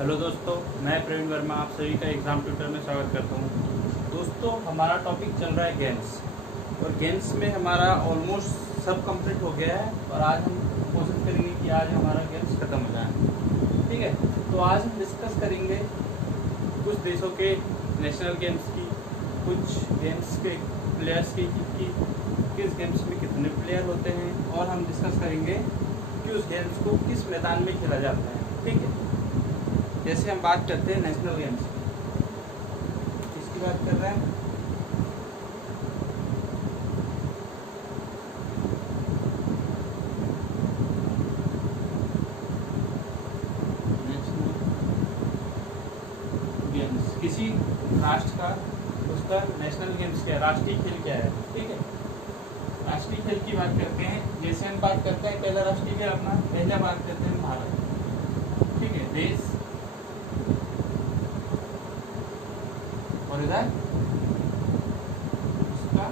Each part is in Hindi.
हेलो दोस्तों, मैं प्रवीण वर्मा आप सभी का एग्ज़ाम ट्यूटर में स्वागत करता हूं। दोस्तों, हमारा टॉपिक चल रहा है गेम्स और गेम्स में हमारा ऑलमोस्ट सब कंप्लीट हो गया है और आज हम कोशिश करेंगे कि आज हमारा गेम्स ख़त्म हो जाए। ठीक है, तो आज हम डिस्कस करेंगे कुछ देशों के नेशनल गेम्स की, कुछ गेम्स के प्लेयर्स की किस गेम्स में कितने प्लेयर होते हैं और हम डिस्कस करेंगे कि उस गेम्स को किस मैदान में खेला जाता है। ठीक है, जैसे हम बात करते हैं नेशनल गेम्स, किसकी बात कर रहे हैं? नेशनल गेम्स, किसी राष्ट्र का उसका नेशनल गेम्स क्या है, राष्ट्रीय खेल क्या है। ठीक है, राष्ट्रीय खेल की बात करते हैं। जैसे हम बात करते हैं पहला राष्ट्रीय खेल अपना, पहला बात करते हैं भारत। ठीक है, देश और इधर उसका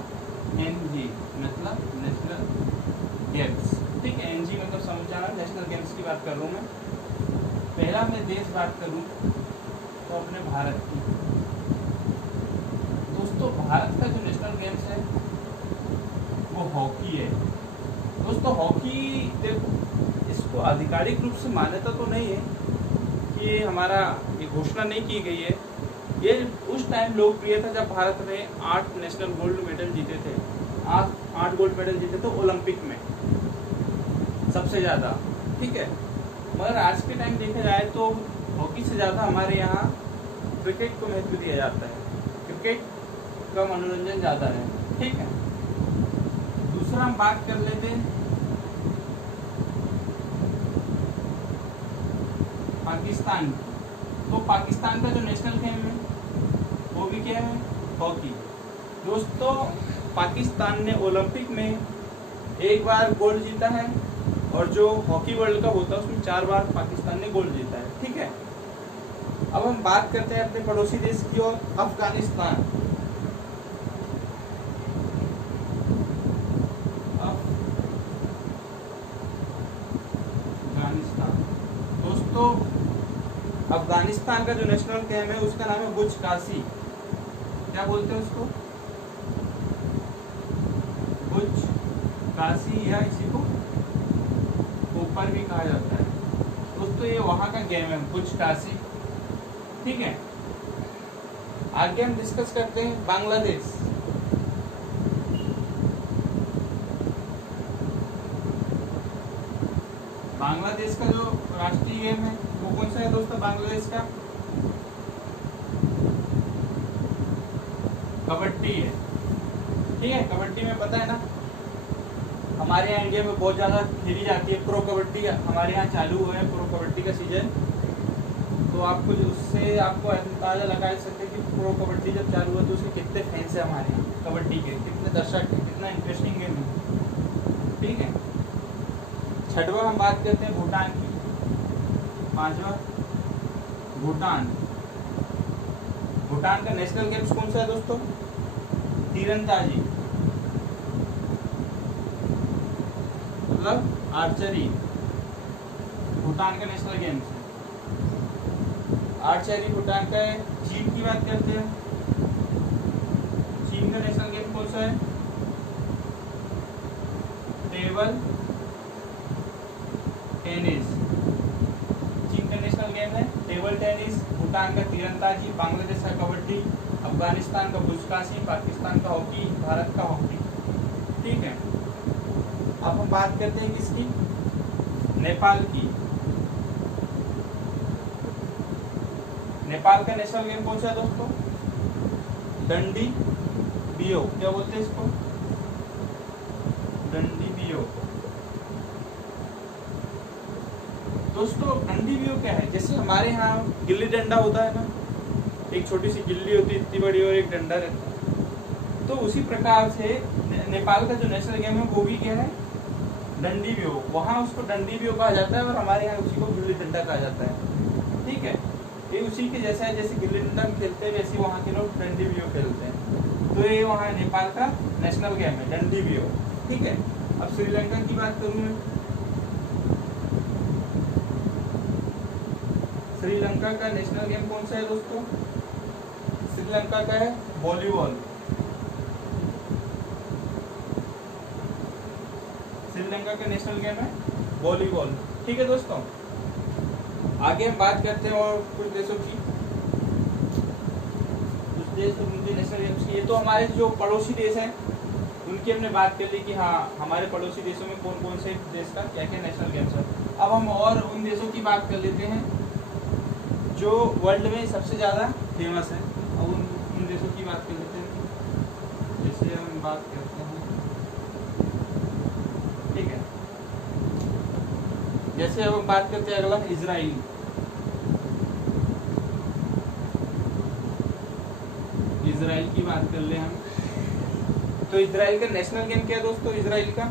एनजी मतलब नेशनल गेम्स। ठीक है, एनजी मतलब समझ जाना, नेशनल गेम्स की बात कर रहा हूँ मैं। पहला मैं देश बात करूँ तो अपने भारत की। दोस्तों, भारत का जो नेशनल गेम्स है वो हॉकी है। दोस्तों, हॉकी देखो, इसको आधिकारिक रूप से मान्यता तो नहीं है कि हमारा ये घोषणा नहीं की गई है। ये उस टाइम लोकप्रिय था जब भारत ने 8 नेशनल गोल्ड मेडल जीते थे। 8 गोल्ड मेडल जीते थे ओलंपिक में, सबसे ज़्यादा। ठीक है, मगर आज के टाइम देखा जाए तो हॉकी से ज़्यादा हमारे यहाँ क्रिकेट को महत्व दिया जाता है। क्रिकेट का मनोरंजन ज़्यादा है। ठीक है, दूसरा हम बात कर लेते हैं पाकिस्तान की। तो पाकिस्तान का जो नेशनल गेम है वो भी क्या है, हॉकी। दोस्तों, पाकिस्तान ने ओलंपिक में 1 बार गोल्ड जीता है और जो हॉकी वर्ल्ड कप होता है उसमें 4 बार पाकिस्तान ने गोल्ड जीता है। ठीक है, अब हम बात करते हैं अपने पड़ोसी देश की और अफगानिस्तान। दोस्तों, अफगानिस्तान का जो नेशनल गेम है उसका नाम है बुज़काशी। क्या बोलते हैं उसको? बुज़काशी, या इसी को ऊपर भी कहा जाता है। दोस्तों, ये वहाँ का गेम है बुज़काशी। ठीक है, आगे हम डिस्कस करते हैं बांग्लादेश। बांग्लादेश का जो राष्ट्रीय गेम है वो कौन सा है दोस्तों? बांग्लादेश का कबड्डी है। ठीक है, कबड्डी में पता है ना, हमारे यहाँ इंडिया में बहुत ज़्यादा खेली जाती है। प्रो कबड्डी हमारे यहाँ चालू हुआ है, प्रो कबड्डी का सीजन। तो आपको उससे आपको अंदाजा लगा सकते हैं कि प्रो कबड्डी जब चालू हुआ तो उसके कितने फैंस हैं हमारे यहाँ कबड्डी के, कितने दर्शक हैं, कितना इंटरेस्टिंग गेम है। ठीक है, छठवा हम बात करते हैं भूटान की। 5वां भूटान। भूटान का नेशनल गेम्स कौन सा है दोस्तों? तीरंदाजी मतलब आर्चरी। भूटान का नेशनल गेम्स है आर्चरी, भूटान का है। चीन की बात करते हैं। चीन का नेशनल गेम कौन सा है? Table tennis. चीन का नेशनल गेम है टेबल टेनिस। भूटान का तीरंदाजी, बांग्लादेश का कबड्डी, अफगानिस्तान का बुज़काशी, पाकिस्तान का हॉकी, भारत का हॉकी। ठीक है, अब हम बात करते हैं किसकी? नेपाल की। नेपाल का नेशनल गेम कौन सा है दोस्तों? डंडी बियो। क्या बोलते हैं इसको? डंडी बियो। दोस्तों, डंडी बियो क्या है? जैसे हमारे यहाँ गिल्ली डंडा होता है ना, एक छोटी सी गिल्ली होती है इतनी बड़ी और एक डंडा रहता है, तो उसी प्रकार से नेपाल का जो नेशनल गेम है वो भी क्या है? डंडी बियो। वहाँ उसको डंडी बियो कहा जाता है और हमारे यहाँ उसी को गिल्ली डंडा कहा जाता है। ठीक है, ये उसी के जैसा है, जैसे गिल्ली डंडा खेलते हैं वैसे वहाँ के लोग डंडी बियो खेलते हैं। तो ये वहाँ नेपाल का नेशनल गेम है डंडी बियो। ठीक है, अब श्रीलंका की बात करूँ मैं। श्रीलंका का नेशनल गेम कौन सा है दोस्तों? श्रीलंका का है वॉलीबॉल। श्रीलंका का नेशनल गेम है वॉलीबॉल। ठीक है दोस्तों, आगे हम बात करते हैं और कुछ देशों की, कुछ देश उनके नेशनल गेम्स की। ये तो हमारे जो पड़ोसी देश हैं उनकी हमने बात कर ली कि हाँ हमारे पड़ोसी देशों में कौन कौन से देश का क्या क्या नेशनल गेम्स है। अब हम और उन देशों की बात कर लेते हैं जो वर्ल्ड में सबसे ज़्यादा फेमस है। अब उन देशों की बात कर लेते हैं, जैसे हम बात करते हैं, ठीक है, जैसे अब हम बात करते हैं अगला इजराइल। इजराइल की बात कर ले हम, तो इजराइल का नेशनल गेम क्या है दोस्तों? इजराइल का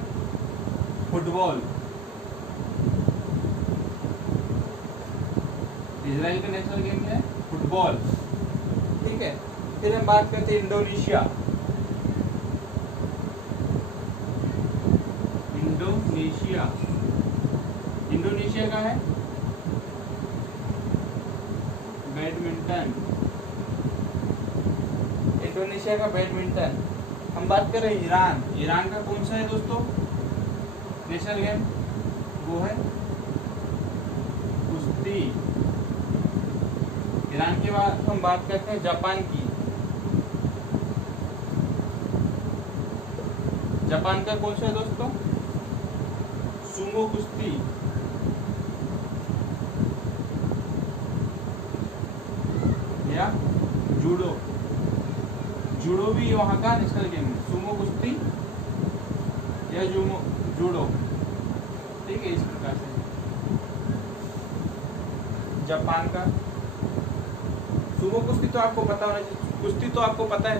फुटबॉल। इजराइल का नेशनल गेम है फुटबॉल। ठीक है, फिर हम बात करते हैं इंडोनेशिया। इंडोनेशिया, इंडोनेशिया का है बैडमिंटन। इंडोनेशिया का बैडमिंटन। हम बात कर रहे हैं ईरान। ईरान का कौन सा है दोस्तों नेशनल गेम? वो है कुश्ती। ईरान के बाद हम बात करते हैं जापान की। जापान का कौन सा है दोस्तों? सुमो कुश्ती। या जूडो। जूडो भी वहाँ का नेशनल गेम है। सुमो कुश्ती या जूडो। ठीक है, इस प्रकार से जापान का सुमो कुश्ती तो आपको पता होना चाहिए। कुश्ती तो आपको पता है,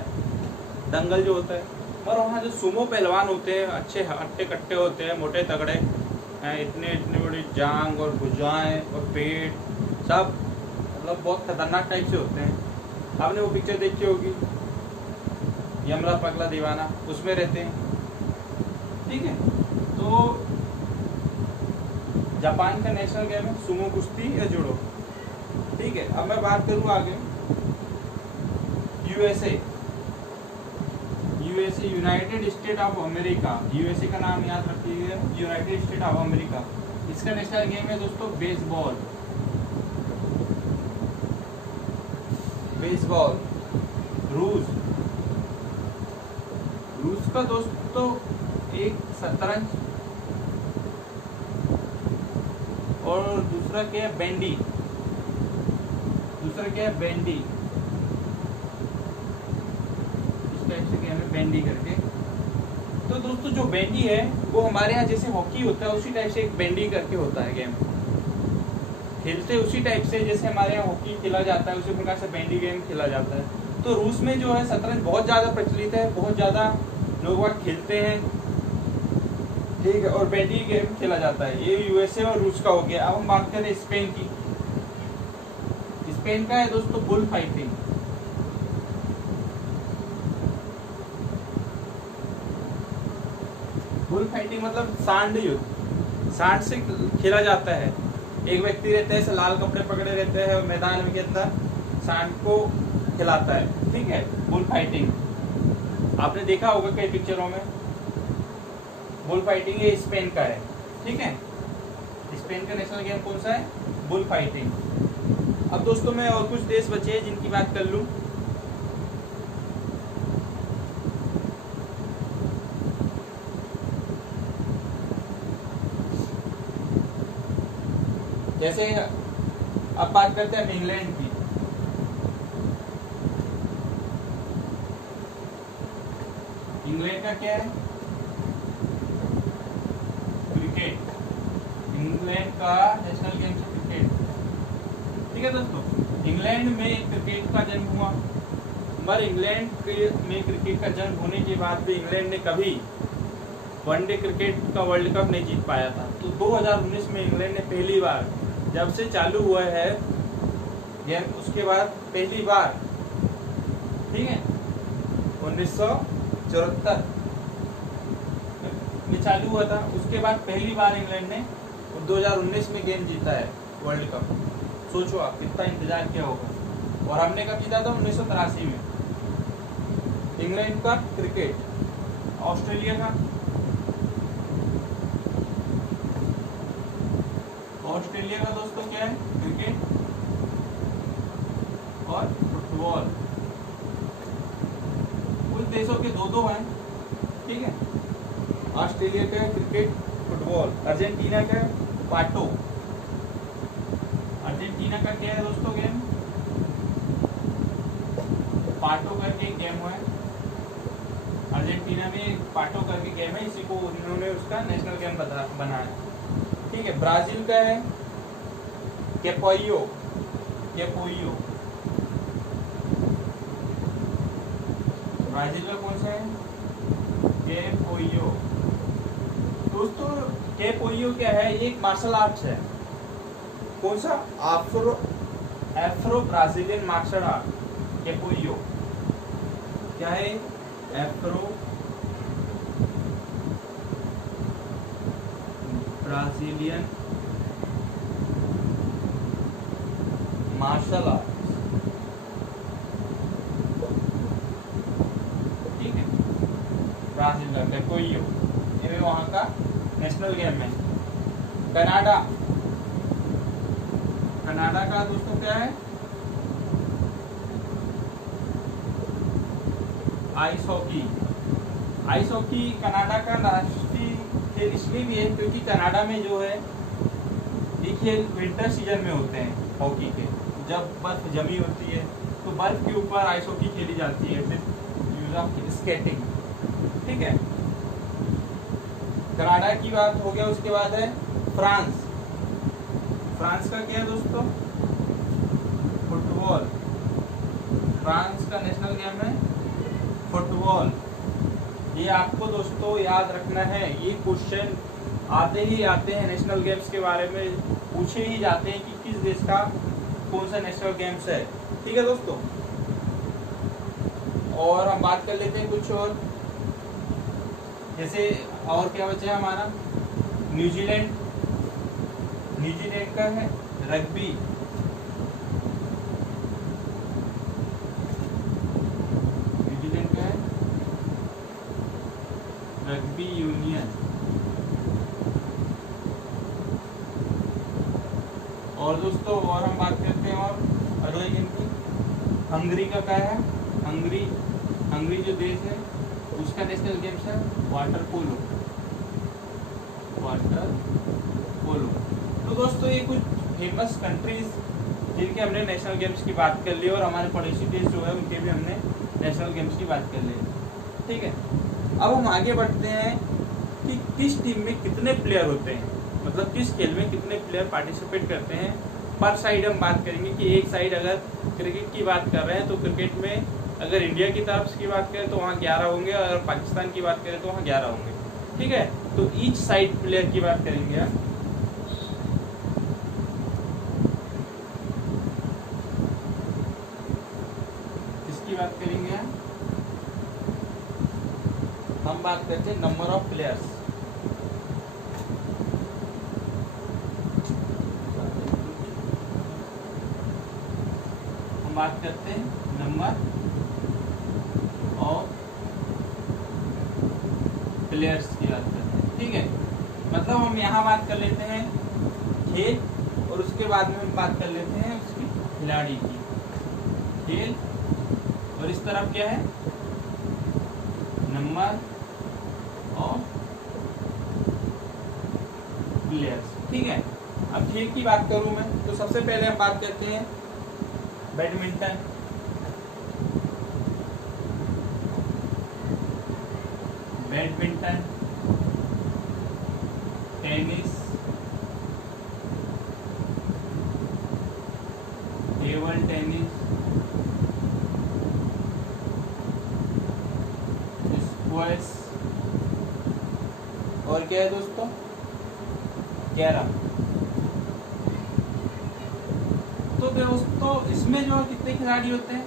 दंगल जो होता है, और वहाँ जो सुमो पहलवान होते हैं अच्छे हट्टे कट्टे होते हैं, मोटे तगड़े, इतने इतने बड़ी जांग और भुजाएं और पेट सब, मतलब बहुत खतरनाक टाइप से होते हैं। आपने वो पिक्चर देखी होगी यमला पगला दीवाना, उसमें रहते हैं। ठीक है, तो जापान का नेशनल गेम है सुमो कुश्ती या जूडो। ठीक है, अब मैं बात करूँ आगे USA. USA United state of America. USA का नाम याद रखिएगा, यूनाइटेड स्टेट ऑफ अमेरिका। इसका नेशनल गेम है दोस्तों बेसबॉल। बेसबॉल। रूस। रूस का दोस्तों एक शतरंज और दूसरा क्या है बैंडी। दूसरा क्या है बैंडी, इस टाइप से क्या है बैंडी करके। तो दोस्तों जो बैंडी है वो हमारे यहाँ जैसे हॉकी होता है उसी टाइप से एक बैंडी करके होता है गेम। खेलते उसी टाइप से जैसे हमारे यहाँ हॉकी खेला जाता है उसी प्रकार से बैंडी गेम खेला जाता है। तो रूस में जो है शतरंज बहुत ज्यादा प्रचलित है, बहुत ज्यादा लोग वहाँ खेलते हैं। ठीक है, और बैंडी गेम खेला जाता है। ये यूएसए और रूस का हो गया। अब हम बात करें स्पेन की। स्पेन का है दोस्तों बुल फाइटिंग। बुल फाइटिंग मतलब सांड युद्ध। सांड से खेला जाता है। एक व्यक्ति रहता है, लाल कपड़े पकड़े रहते हैं और मैदान के अंदर सांड को खिलाता है। ठीक है, बुल फाइटिंग आपने देखा होगा कई पिक्चरों में। बुल फाइटिंग ये स्पेन का है। ठीक है, स्पेन का नेशनल गेम कौन सा है? Bull fighting. अब दोस्तों मैं और कुछ देश बचे हैं जिनकी बात कर लूं। जैसे अब बात करते हैं इंग्लैंड की। इंग्लैंड का क्या है? क्रिकेट। इंग्लैंड का नेशनल गेम है क्रिकेट। ठीक है दोस्तों, इंग्लैंड में क्रिकेट का जन्म हुआ, मगर इंग्लैंड में क्रिकेट का जन्म होने के बाद भी इंग्लैंड ने कभी वनडे क्रिकेट का वर्ल्ड कप नहीं जीत पाया था। तो 2019 में इंग्लैंड ने पहली बार, जब से चालू हुआ है गेम उसके बाद पहली बार, ठीक है, 1974 में चालू हुआ था, उसके बाद पहली बार इंग्लैंड ने 2019 में गेम जीता है वर्ल्ड कप। सोचो आप कितना इंतजार किया होगा। और हमने कब जीता था? 1983 में। इंग्लैंड का क्रिकेट, ऑस्ट्रेलिया का, ऑस्ट्रेलिया का दोस्तों क्या है? क्रिकेट और फुटबॉल। कुछ देशों के दो दो हैं, ठीक है। ऑस्ट्रेलिया का है क्रिकेट फुटबॉल, अर्जेंटीना का है पाटो। अर्जेंटीना का क्या है दोस्तों गेम? पाटो करके एक गेम है अर्जेंटीना में, पाटो करके गेम है, इसी को उन्होंने उसका नेशनल गेम बनाया, ठीक है। ब्राजील का है कैपोइयो, कैपोइयो। ब्राजील का कौन सा है? कैपोइयो। दोस्तों कैपोइयो क्या है? ये एक मार्शल आर्ट्स है। कौन सा? Afro Brazilian martial art, capoeira. क्या है? एफ्रो ब्राजीलियन मार्शल आर्ट, ठीक है। ब्राजील का कैपोइयो, ये वहां का नेशनल गेम है। कनाडा, कनाडा का दोस्तों क्या है? Ice hockey. Ice hockey Canada का राष्ट्रीय खेल इसलिए भी है क्योंकि कनाडा में जो है ये खेल विंटर सीजन में होते हैं हॉकी के। जब बर्फ जमी होती है तो बर्फ के ऊपर आइस हॉकी खेली जाती है विद यूज ऑफ स्केटिंग, ठीक है। कनाडा की बात हो गया। उसके बाद है फ्रांस। फ्रांस का क्या है दोस्तों? फुटबॉल। फ्रांस का नेशनल गेम है फुटबॉल। ये आपको दोस्तों याद रखना है, ये क्वेश्चन आते ही आते हैं नेशनल गेम्स के बारे में, पूछे ही जाते हैं कि किस देश का कौन सा नेशनल गेम्स है, ठीक है दोस्तों। और हम बात कर लेते हैं कुछ और, जैसे और क्या बचा है हमारा? न्यूजीलैंड। न्यूजीलैंड का है रग्बी। न्यूजीलैंड का है रग्बी यूनियन। और दोस्तों और हम बात करते हैं और अगले गेम की। हंगरी का क्या है? हंगरी, हंगरी जो देश है उसका नेशनल गेम्स है वाटर पोलो, वाटर पोलो। तो दोस्तों ये कुछ फेमस कंट्रीज जिनके हमने नेशनल गेम्स की बात कर ली, और हमारे पड़ोसी देश जो है उनके भी हमने नेशनल गेम्स की बात कर ली, ठीक है। अब हम आगे बढ़ते हैं कि किस टीम में कितने प्लेयर होते हैं, मतलब किस खेल में कितने प्लेयर पार्टिसिपेट करते हैं। पर साइड हम बात करेंगे कि एक साइड अगर क्रिकेट की बात कर रहे हैं तो क्रिकेट में अगर इंडिया की तरफ की बात करें तो वहाँ 11 होंगे, और अगर पाकिस्तान की बात करें तो वहाँ 11 होंगे, ठीक है। तो ईच साइड प्लेयर की बात करेंगे हम। किसकी बात करेंगे हम बात करते हैं नंबर ऑफ प्लेयर्स। हम बात करते हैं नंबर ऑफ प्लेयर्स की बात करते हैं, ठीक है। मतलब हम यहाँ बात कर लेते हैं खेल, और उसके बाद में हम बात कर लेते हैं उसकी खिलाड़ी की। खेल, और इस तरफ क्या है? नंबर ऑफ प्लेयर्स, ठीक है। अब खेल की बात करूं मैं तो सबसे पहले हम बात करते हैं badminton. Badminton, tennis, table tennis, squash, और क्या है दोस्तों? कैरम। तो दोस्तों इसमें जो कितने खिलाड़ी होते हैं?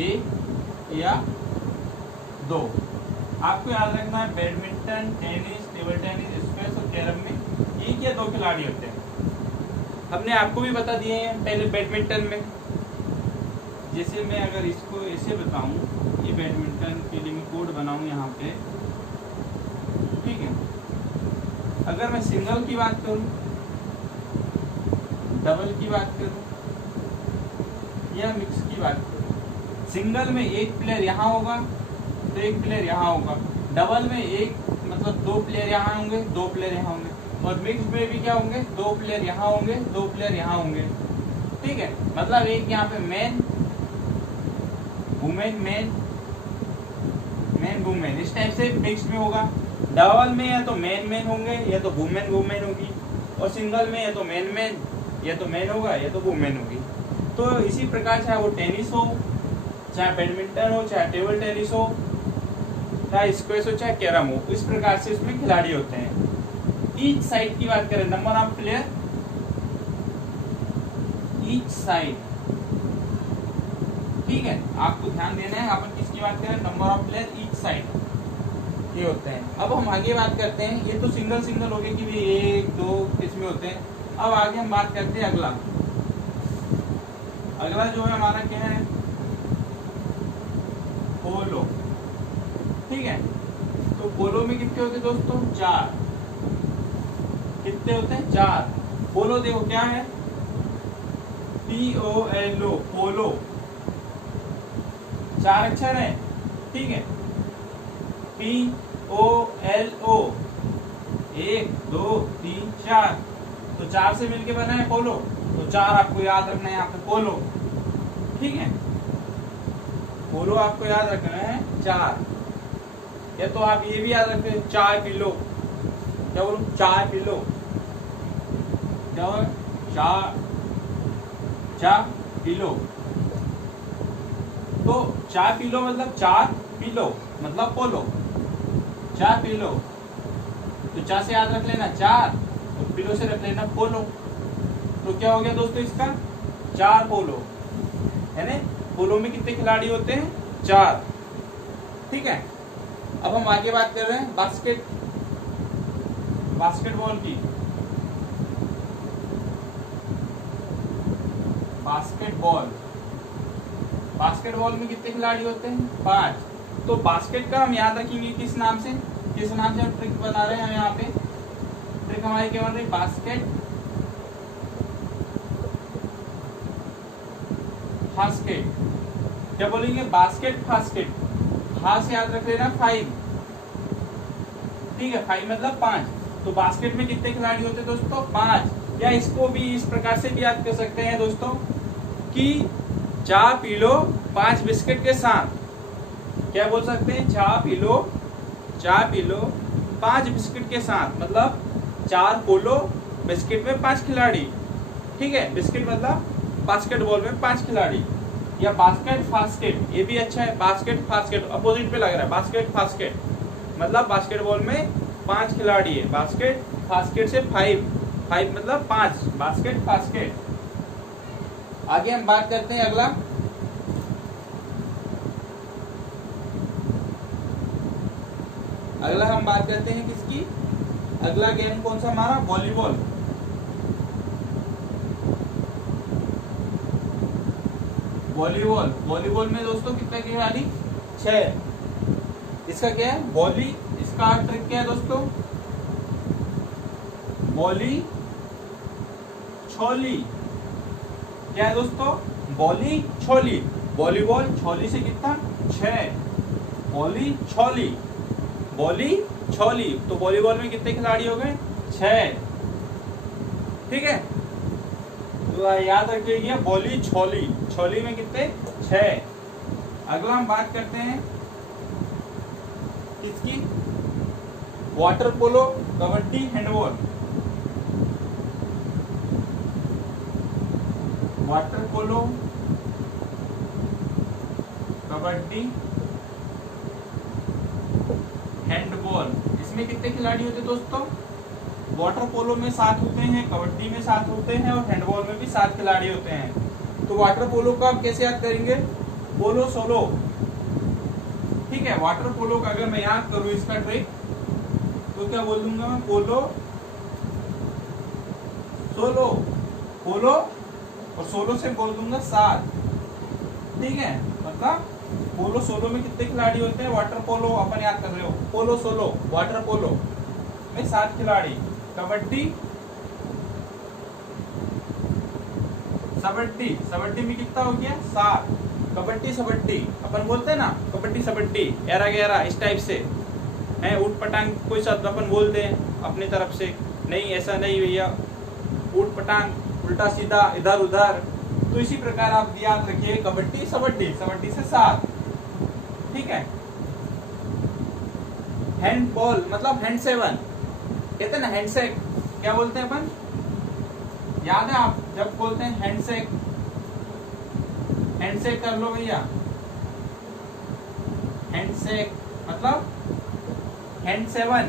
एक या दो। आपको याद रखना है badminton, tennis, table tennis, squash और कैरम में एक या दो खिलाड़ी होते हैं, हमने आपको भी बता दिए हैं पहले बैडमिंटन में। जैसे मैं अगर इसको ऐसे बताऊं, ये बैडमिंटन के लिए मैं कोड बनाऊं यहाँ पे, ठीक है। अगर मैं सिंगल की बात करूं, डबल की बात करूं या मिक्स की बात करूं, सिंगल में एक प्लेयर यहाँ होगा तो एक प्लेयर यहाँ होगा, डबल में एक मतलब 2 प्लेयर यहाँ होंगे, 2 प्लेयर यहाँ होंगे, और मिक्स में भी क्या होंगे, 2 प्लेयर यहाँ होंगे, 2 प्लेयर यहाँ होंगे, ठीक है। मतलब एक यहाँ पे man women, man man women, इस टाइप से मिक्स में होगा। डबल में या तो मैन मैन होंगे या तो वुमेन वुमेन होगी, और सिंगल में या तो मैन मैन या तो मैन होगा या तो वुमेन होगी। तो इसी प्रकार चाहे वो टेनिस हो, चाहे बैडमिंटन हो, चाहे टेबल टेनिस हो, चाहे स्क्वैश हो, चाहे कैरम हो, इस प्रकार से उसमें खिलाड़ी होते हैं। ईच साइड की बात करें, number of player each side, ठीक है। आपको ध्यान देना है, अपन किसकी बात करें, number of player each side, ये होते हैं। अब हम आगे बात करते हैं, ये तो सिंगल सिंगल हो गए कि भी 1 2 इसमें होते हैं। अब आगे हम बात करते हैं अगला। अगला जो है हमारा क्या है, पोलो, ठीक है। तो पोलो में कितने होते हैं दोस्तों, 4। कितने होते हैं, 4। पोलो देखो क्या है, POLO, पोलो, 4 अक्षर है, ठीक है। POLO, 1 2 3 4, तो 4 से मिलके बना है पोलो, तो 4 आपको याद रखना है यहाँ पे पोलो, ठीक है। पोलो आपको याद रखना है 4, या तो आप ये भी याद रखते 4 किलो, क्या बोलूं, 4 किलो, क्या 4 किलो, तो 4 किलो मतलब 4 किलो मतलब पोलो, 4 किलो, तो 4 से याद रख लेना 4, तो किलो से रख लेना पोलो, तो क्या हो गया दोस्तों इसका, 4 पोलो, है ना। पोलो में कितने खिलाड़ी होते हैं, 4, ठीक है। अब हम आगे बात कर रहे हैं बास्केटबॉल की। बास्केटबॉल में कितने खिलाड़ी होते हैं, 5। तो बास्केट का हम याद रखेंगे किस नाम से हम ट्रिक बना रहे हैं। यहाँ पे ट्रिक हमारी क्या बन रही, बास्केट फास्केट, क्या बोलेंगे, बास्केट फास्केट, से याद रख लेना 5, ठीक है। 5 मतलब 5, तो बास्केट में कितने खिलाड़ी होते हैं दोस्तों, 5। या इसको भी इस प्रकार से भी याद कर सकते हैं दोस्तों कि 4 पी लो 5 बिस्किट के साथ, क्या बोल सकते हैं, 4 पी लो 5 बिस्किट के साथ, मतलब 4 पोलो, बिस्किट में 5 खिलाड़ी, ठीक है। बिस्किट मतलब बास्केटबॉल में 5 खिलाड़ी, या बास्केट फास्केट, ये भी अच्छा है। बास्केट फास्केट अपोजिट पे लग रहा है, बास्केट फास्केट मतलब बास्केटबॉल में 5 खिलाड़ी है, बास्केट फास्केट से 5 मतलब 5, बास्केट फास्केट। आगे हम बात करते हैं अगला, हम बात करते हैं किसकी, अगला गेम कौन सा हमारा, वॉलीबॉल। वॉलीबॉल में दोस्तों कितने खिलाड़ी, 6। इसका क्या है, वॉली, इसका ट्रिक क्या है दोस्तों, वॉली छोली, क्या है दोस्तों, वॉली छोली। वॉलीबॉल छोली से कितना, 6, वॉली छोली, तो वॉलीबॉल में कितने खिलाड़ी हो गए, 6, ठीक है। तो याद रखिए वॉली छोली में कितने, 6। अगला हम बात करते हैं किसकी, water polo, kabaddi, handball. Water polo, kabaddi, handball, इसमें कितने खिलाड़ी होते दोस्तों, वाटर पोलो में 7 होते हैं, कबड्डी में 7 होते हैं, और हैंडबॉल में भी 7 खिलाड़ी होते हैं। तो वाटर पोलो को आप कैसे याद करेंगे, पोलो सोलो, ठीक है। वाटर पोलो का अगर मैं याद करूं इसका ट्रिक, तो क्या बोल दूंगा मैं, पोलो सोलो, पोलो और सोलो से बोल दूंगा 7, ठीक है। मतलब पोलो सोलो में कितने खिलाड़ी होते हैं, वाटर पोलो अपन याद कर रहे हो, पोलो सोलो वाटर पोलो में 7 खिलाड़ी। कबड्डी सबड्डी में कितना हो गया 7। कबड्डी सबड्डी अपन बोलते हैं ना, कबड्डी सबड्डी 11-11 इस टाइप से है। ऊट पटांग कोई शब्द अपन बोलते हैं अपनी तरफ से, नहीं ऐसा नहीं भैया, ऊट पटांग उल्टा सीधा इधर उधर। तो इसी प्रकार आप याद रखिए कबड्डी सबड्डी से 7, ठीक है। हैंडबॉल मतलब हैंड 7 कहते हैं ना, हैंडशेक क्या बोलते हैं अपन, याद है आप जब बोलते हैं हैंडशेक, हैंडशेक कर लो भैया। हैंडशेक मतलब हैंड 7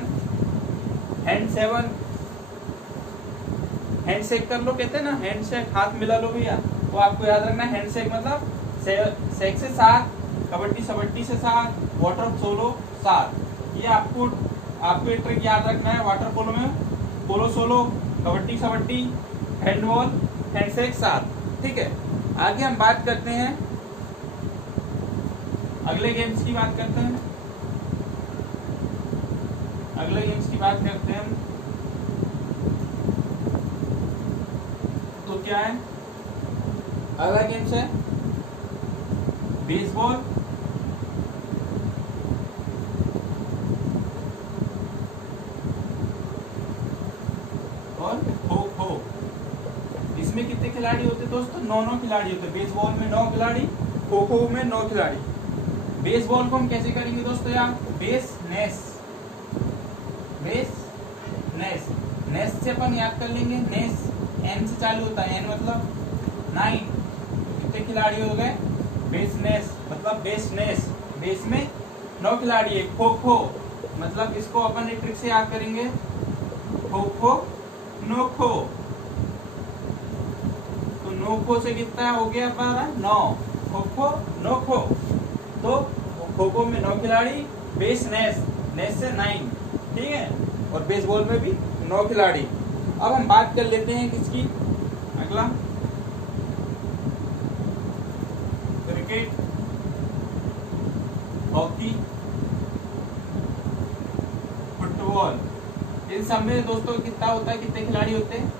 हैंडशेक कर लो, कहते हैं ना हैंडशेक, हाथ मिला लो भैया। तो आपको याद रखना हैंडशेक मतलब शेक से 7, कबड्डी सबड्डी से 7, वाटर सोलो 7। ये आपको ये ट्रिक याद रखना है। वाटर पोलो में पोलो सोलो, कबड्डी सबड्डी, हैंडबॉल, हैंडशेक 7, ठीक है। आगे हम बात करते हैं, अगले गेम्स की बात करते हैं, हम। तो क्या है अगला गेम्स है बेसबॉल, और खो खो। इसमें कितने खिलाड़ी होते दोस्तों, 9 खिलाड़ी होते। बेसबॉल में 9 खिलाड़ी, खो खो में 9 खिलाड़ी। बेसबॉल को हम कैसे करेंगे दोस्तों यार, नेस से अपन याद कर लेंगे। नेस एन से चालू होता है, एन मतलब 9। कितने खिलाड़ी हो गए, बेस नेस मतलब बेस में 9 खिलाड़ी है। खो खो मतलब इसको अपन एक ट्रिक से याद करेंगे, खो खो नो खो। तो नो खो से कितना हो गया हमारा 9, खो खो नो खो। तो खो खो में 9 खिलाड़ी, बेस नेस से 9, ठीक है। और बेसबॉल में भी 9 खिलाड़ी। अब हम बात कर लेते हैं किसकी, अगला क्रिकेट, हॉकी, फुटबॉल। इन सब में दोस्तों कितना होता है, कितने खिलाड़ी होते हैं,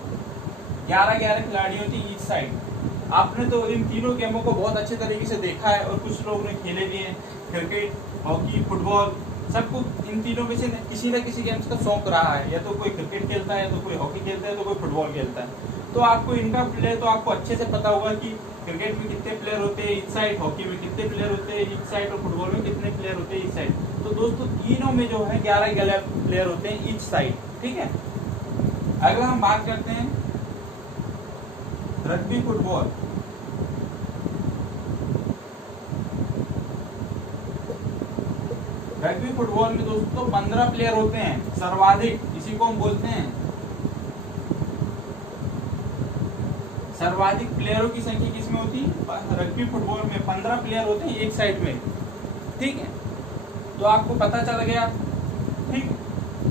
11-11 खिलाड़ी होती है ईच साइड। आपने तो इन तीनों गेमों को बहुत अच्छे तरीके से देखा है और कुछ लोगों ने खेले भी हैं। क्रिकेट, हॉकी, फुटबॉल, सबको इन तीनों में से किसी न किसी गेम्स का शौक रहा है। या तो कोई क्रिकेट खेलता है, या तो कोई हॉकी खेलता है, तो कोई फुटबॉल खेलता है। तो आपको इनका प्लेयर तो आपको अच्छे से पता होगा कि क्रिकेट में कितने प्लेयर होते हैं ईच साइड, हॉकी में कितने प्लेयर होते हैं ईच साइड, और फुटबॉल में कितने प्लेयर होते हैं ईच साइड। तो दोस्तों तीनों में जो है 11-11 प्लेयर होते हैं ईच साइड, ठीक है। अगर हम बात करते हैं रग्बी फुटबॉल, रग्बी फुटबॉल में दोस्तों 15 प्लेयर होते हैं सर्वाधिक। इसी को हम बोलते हैं सर्वाधिक प्लेयरों की संख्या किसमें होती है, रग्बी फुटबॉल में 15 प्लेयर होते हैं एक साइड में, ठीक है। तो आपको पता चल गया, ठीक।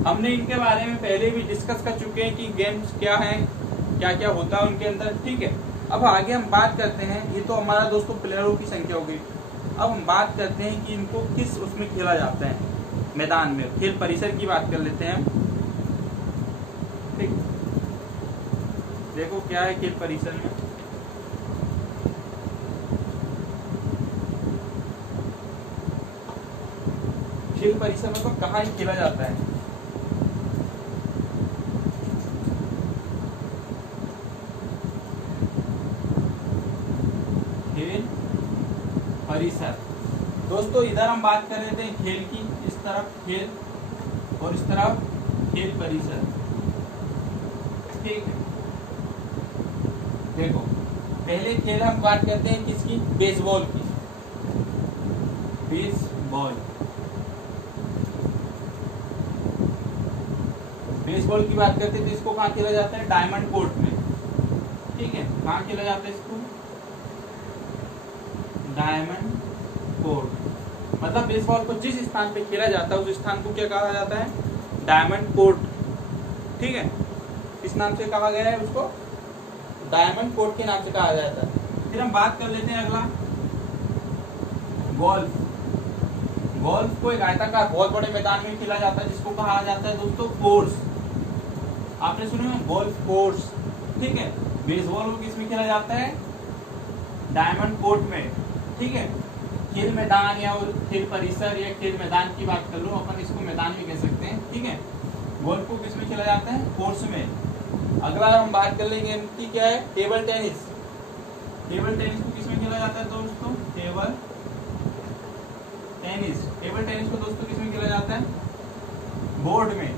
हमने इनके बारे में पहले भी डिस्कस कर चुके हैं कि गेम्स क्या हैं, क्या क्या होता है उनके अंदर, ठीक है। अब आगे हम बात करते हैं, ये तो हमारा दोस्तों प्लेयरों की संख्या हो गई। अब हम बात करते हैं कि इनको किस उसमें खेला जाता है, मैदान में, खेल परिसर की बात कर लेते हैं, ठीक। देखो क्या है खेल परिसर में, खेल परिसर में तो कहाँ खेला जाता है, खेल परिसर। दोस्तों इधर हम बात कर रहे थे खेल की, इस तरफ खेल और इस तरफ खेल परिसर, ठीक है। देखो पहले खेल हम बात करते हैं किसकी, बेसबॉल की। बेसबॉल की बात करते हैं तो इसको कहाँ खेला जाता है, डायमंड कोर्ट में, ठीक है। कहाँ खेला जाता है इसको, डायमंड कोर्ट। मतलब बेसबॉल को जिस स्थान पे खेला जाता है उस स्थान को क्या कहा जाता है, डायमंड कोर्ट, ठीक है। इस नाम से कहा गया है उसको डायमंड कोर्ट के नाम से कहा जाता है। फिर हम बात कर लेते हैं अगला, गोल्फ। गोल्फ को एक आयताकार बहुत बड़े मैदान में खेला जाता है जिसको कहा जाता है दोस्तों कोर्स। आपने सुना है गोल्फ कोर्स, ठीक है। बेसबॉल को किसमें खेला जाता है? डायमंड कोर्ट में, ठीक है। खेल मैदान या खेल परिसर या खेल मैदान की बात कर लो, अपन इसको मैदान भी कह सकते हैं, ठीक है। गोल्फ को किसमें खेला जाता है? कोर्स में। अगला हम बात कर लेंगे इनकी क्या है? Table tennis. टेबल टेनिस को किसमें खेला जाता है दोस्तों? Table tennis. टेबल टेनिस को दोस्तों किसमें खेला जाता है? बोर्ड में।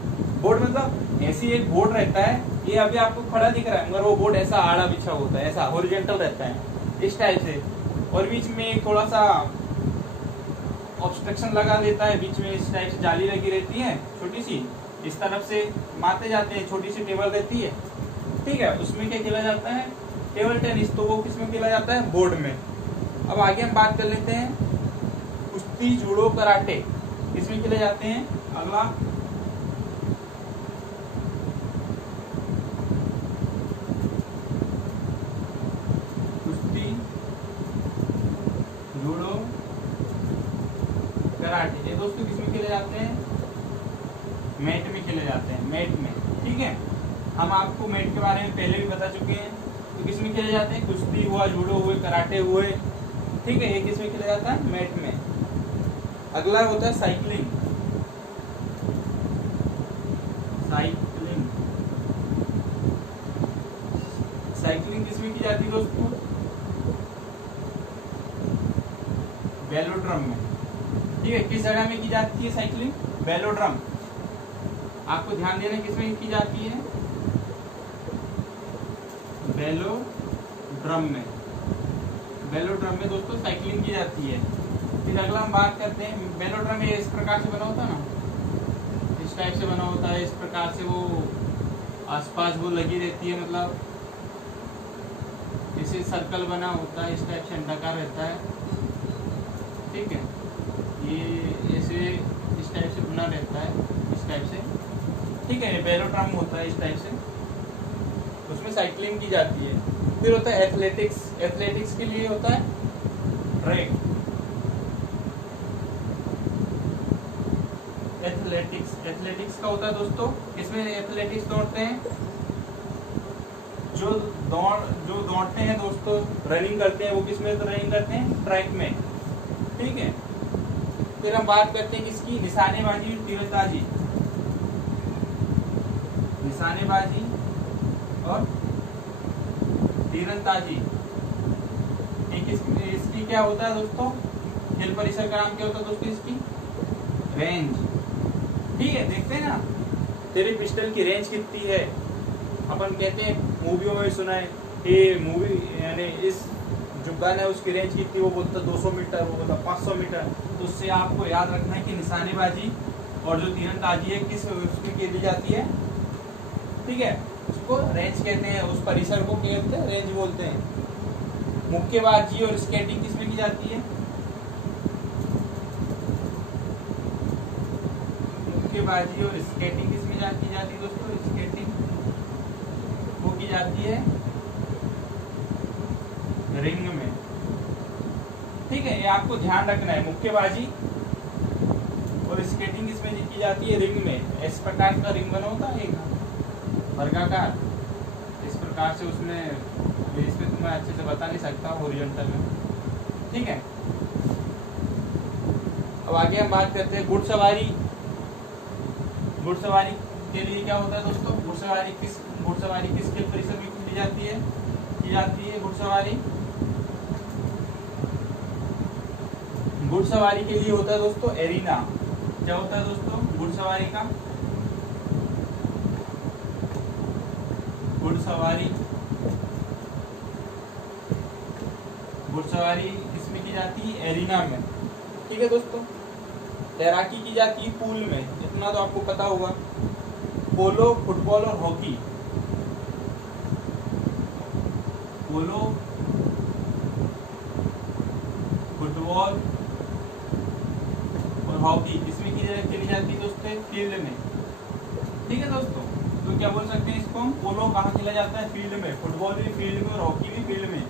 बोर्ड मतलब ऐसी एक बोर्ड रहता है, ये अभी आपको खड़ा दिख रहा है मगर वो बोर्ड ऐसा आड़ा बिछा होता है, ऐसा हॉरिजॉन्टल रहता है इस टाइप से, और बीच में थोड़ा सा ऑब्स्ट्रक्शन लगा देता है, बीच में इस टाइप से जाली लगी रहती है छोटी सी, इस तरफ से मारते जाते हैं, छोटी सी टेबल रहती है, ठीक है। उसमें क्या खेला जाता है? Table tennis. तो वो किसमें खेला जाता है? बोर्ड में। अब आगे हम बात कर लेते हैं कुश्ती, जूडो, कराटे किसमें खेले जाते हैं? अगला कुश्ती, जूडो, कराटे, ये दोस्तों किसमें खेले जाते हैं? मैट में खेले जाते हैं, मैट में, ठीक है। हम आपको मैट के बारे में पहले भी बता चुके हैं। तो किसमें खेले जाते हैं? कुश्ती हुआ, जूडो हुए, कराटे हुए, ठीक है। ये किसमें खेला जाता है? मैट में। अगला होता है साइकिलिंग। साइकिलिंग साइकिलिंग किसमें की जाती है दोस्तों? वेलोड्रम में, ठीक है। किस जगह में की जाती है साइकिलिंग? वेलोड्रम। आपको ध्यान देना किसमें की जाती है? वेलोड्रम में। वेलोड्रम में दोस्तों साइकिलिंग की जाती है। फिर अगला हम बात करते हैं, वेलोड्रम ये इस प्रकार से बना होता है ना, इस टाइप से बना होता है, इस प्रकार से वो आसपास वो लगी रहती है, मतलब इसे सर्कल बना होता है, इस टाइप से अंडाकार रहता है, ठीक है। ये ऐसे इस टाइप से बना रहता है, इस टाइप से, ठीक है। वेलोड्रम होता है इस टाइप से, उसमें साइकिलिंग की जाती है। फिर होता है एथलेटिक्स। एथलेटिक्स के लिए होता है ट्रैक। एथलेटिक्स का होता है दोस्तों, इसमें एथलेटिक्स दौड़ते हैं, जो दौड़ते हैं दोस्तों, रनिंग करते हैं, वो किसमें रनिंग करते हैं? ट्रैक में, ठीक है। फिर हम बात करते हैं किसकी? निशानेबाजी, तीरंदाजी। निशानेबाजी और तीरंदाजी, इसकी क्या होता है दोस्तों? खेल परिसर का नाम क्या होता है दोस्तों? इसकी रेंज, ठीक है। देखते हैं ना, तेरे पिस्टल की रेंज कितनी है? अपन कहते हैं, मूवियों में सुना है, ये मूवी यानी इस जो गन है उसकी रेंज कितनी, वो बोलता 200 मीटर, वो बोलता 500 मीटर। तो उससे आपको याद रखना है कि निशानेबाजी और जो तीरंदाजी है किस उसमें खेली जाती है, ठीक है। उसको रेंज कहते हैं, उस परिसर को क्या कहते हैं? रेंज बोलते हैं। मुक्केबाजी और स्केटिंग किसमें की जाती है? मुक्केबाजी और स्केटिंग किसमें की जाती है दोस्तों? स्केटिंग वो की जाती है रिंग में, ठीक है। ये आपको ध्यान रखना है, मुक्केबाजी और स्केटिंग किसमें की जाती है? रिंग में। इस प्रकार का रिंग बना होता है, एक वर्गाकार, इस प्रकार से उसमें, इसमें तो मैं अच्छे से बता नहीं सकता हॉरिजॉन्टल में, ठीक है। अब आगे हम बात करते हैं घुड़सवारी। घुड़सवारी के लिए क्या होता है दोस्तों? घुड़सवारी किस खेल परिसर में की जाती है? घुड़सवारी घुड़सवारी के लिए होता है दोस्तों एरिना। क्या होता है दोस्तों घुड़सवारी का? घुड़सवारी किसमें की जाती है? एरिना में, ठीक है दोस्तों। तैराकी की जाती है पूल में, इतना तो आपको पता होगा। पोलो, फुटबॉल और हॉकी। पोलो, फुटबॉल और हॉकी किसमें खेली जाती है दोस्तों? फील्ड में, ठीक है दोस्तों। तो क्या बोल सकते हैं इसको हम, पोलो कहाँ खेला जाता है, फील्ड में, फुटबॉल भी फील्ड में और हॉकी भी फील्ड में,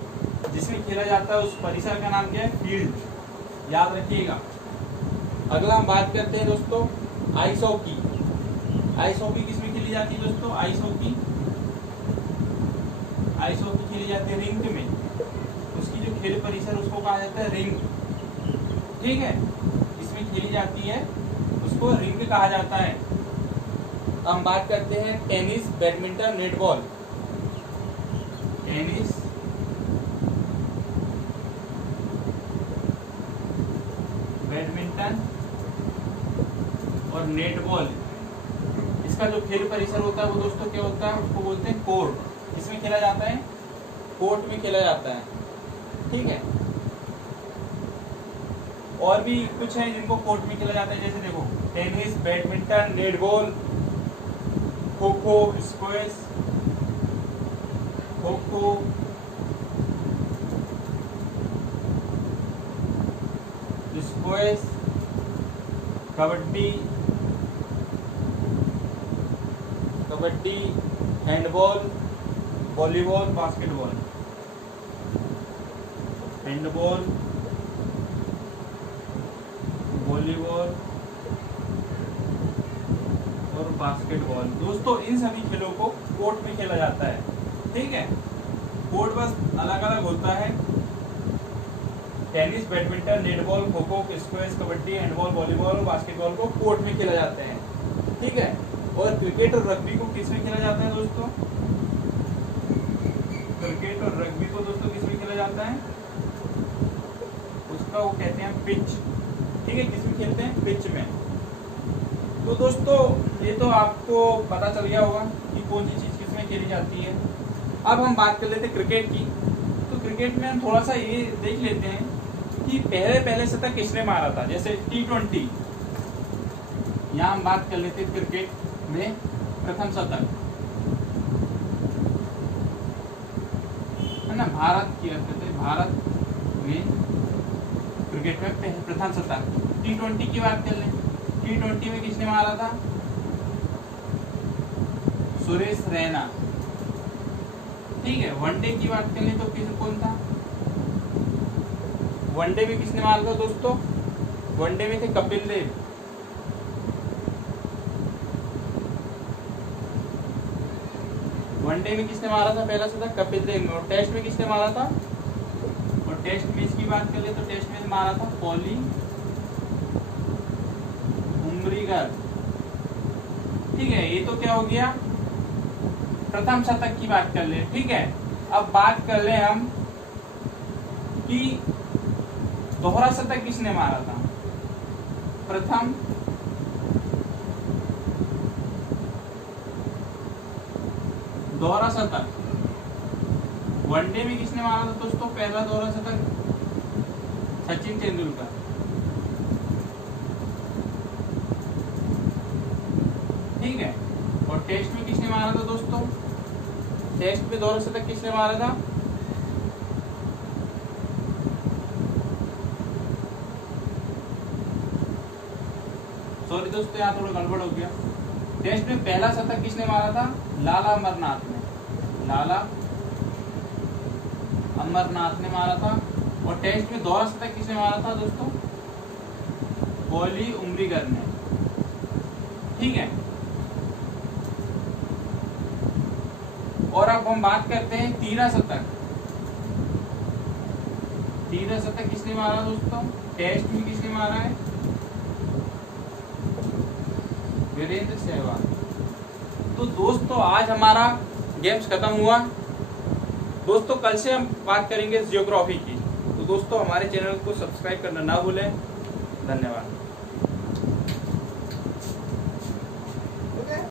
जिसमें खेला जाता है उस परिसर का नाम क्या है, फील्ड, याद रखिएगा। अगला हम बात करते हैं दोस्तों आइस हॉकी। आइस हॉकी किसमें खेली जाती है दोस्तों, आइस हॉकी, आइस हॉकी खेली जाती है रिंक में, उसकी जो खेल परिसर उसको कहा जाता है रिंग, ठीक है, इसमें खेली जाती है उसको रिंग कहा जाता है। हम बात करते हैं tennis, badminton, netball. Tennis, badminton और नेटबॉल, इसका जो खेल परिसर होता है वो दोस्तों क्या होता है, उसको बोलते हैं कोर्ट। इसमें खेला जाता है, कोर्ट में खेला जाता है, ठीक है। और भी कुछ है जिनको कोर्ट में खेला जाता है, जैसे देखो tennis, badminton, netball, kho kho, squash, kho kho, squash, kabaddi, kabaddi, handball, volleyball, basketball, handball, volleyball और बास्केटबॉल। दोस्तों इन सभी खेलों को कोर्ट में खेला जाता है, ठीक है। कोर्ट बस अलग अलग होता है, tennis, badminton, netball, kho kho, squash, kabaddi, handball, volleyball और बास्केटबॉल को कोर्ट में खेला जाते हैं, ठीक है। और क्रिकेट और रग्बी को किस में खेला जाता है दोस्तों, क्रिकेट और रग्बी को दोस्तों किस में खेला जाता है, उसका वो कहते हैं पिच, ठीक है, किसमें खेलते हैं, पिच में। तो दोस्तों ये तो आपको पता चल गया होगा कि कौन सी चीज किसमें खेली जाती है। अब हम बात कर लेते हैं क्रिकेट की। तो क्रिकेट में हम थोड़ा सा ये देख लेते हैं कि पहले शतक किसने मारा था, जैसे T20, यहाँ हम बात कर लेते हैं क्रिकेट में प्रथम शतक, है ना, भारत की बात करते हैं, भारत में क्रिकेट में प्रथम शतक। T20 की बात कर लें, T20 में किसने मारा था, सुरेश रैना, ठीक है। वनडे की बात कर लें तो कौन था, वनडे में किसने मारा था दोस्तों, वनडे में थे कपिल देव, वनडे में किसने मारा था पहला शतक, कपिल देव में। और टेस्ट में किसने मारा था, और टेस्ट मैच की बात कर ले तो टेस्ट में मारा था पॉली उमरीगर, ठीक है। ये तो क्या हो गया, प्रथम शतक की बात कर ले, ठीक है। अब बात कर ले हम कि दोहरा शतक किसने मारा था, प्रथम दोहरा शतक वनडे में किसने मारा था दोस्तों, पहला दोहरा शतक सचिन तेंदुलकर, ठीक है। और टेस्ट में किसने मारा था दोस्तों, टेस्ट में दोहरा शतक किसने मारा था, सॉरी दोस्तों यहाँ थोड़ा गड़बड़ हो गया। टेस्ट में पहला शतक किसने मारा था, लाला अमरनाथ ने, लाला अमरनाथ ने मारा था। और टेस्ट में दोहरा शतक किसने मारा था दोस्तों, पॉली उमरीगर ने, ठीक है। और अब हम बात करते हैं तीसरा शतक। तीसरा शतक किसने मारा दोस्तों, टेस्ट में किसने मारा है, वीरेंद्र सहवाग। तो दोस्तों आज हमारा गेम्स खत्म हुआ। दोस्तों कल से हम बात करेंगे ज्योग्राफी की। तो दोस्तों हमारे चैनल को सब्सक्राइब करना ना भूलें। धन्यवाद।